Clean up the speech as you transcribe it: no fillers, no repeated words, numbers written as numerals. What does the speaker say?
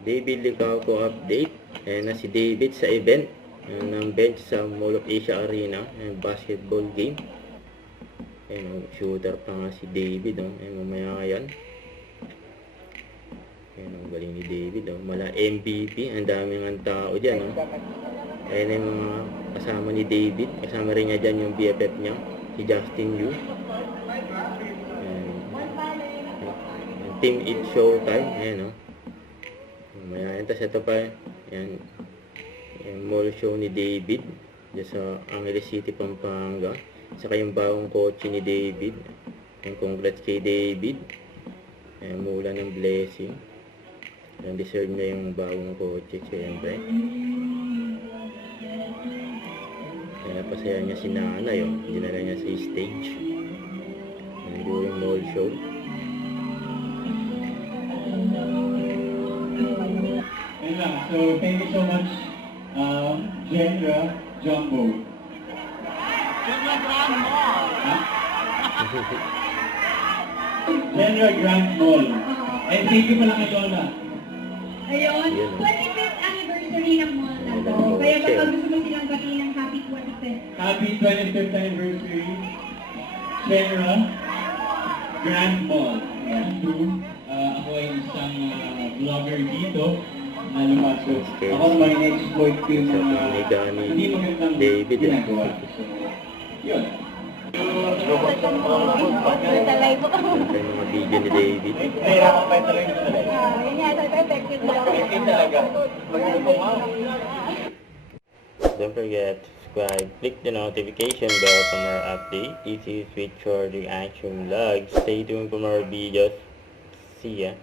David Licauco update. Ayan na si David sa event ng bench sa Mall of Asia Arena. Ayan, basketball game. Ayan, shooter pa nga si David. Ayan, mamaya yan. Ayan, ang galing ni David. Mala MVP. Ang daming ang tao dyan. Ayan yung mga kasama ni David. Kasama rin niya dyan yung BFF niya, si Justin Yu. Team Eat Showtime. Ayan, mamaya yan. Tapos ito pa, yan, yung mall show ni David dyan sa Angeles City, Pampanga. Saka yung bagong kotse ni David. Yan, congrats kay David. Yan, mula ng blessing. Yan, deserve niya yung bagong kotse, siyempre. Yan, napasaya niya si nanay, dinala niya sa stage. Yan, during mall show. So thank you so much, Genra Jumbo. Genra Grand Mall. Genra Grand Mall. And thank you pala kay Lola. Ayun, 25th anniversary ng mall na to. Kaya baka gusto mo silang batiin ng happy 25th. Happy 25th anniversary, Genra Grand Mall. Ako ay isang vlogger dito. So, ako naman in-exploit ko yung hindi magandang David ginagawa. So, yun. Sa live ko. Ito yung mga video ni David. Nahirapan pa yung talaga sa live. Yun nga, so effective lang. Effective talaga. Don't forget to subscribe, click the notification bell for more updates. This is Richard Reaction Vlog. Stay tuned for more videos. See ya.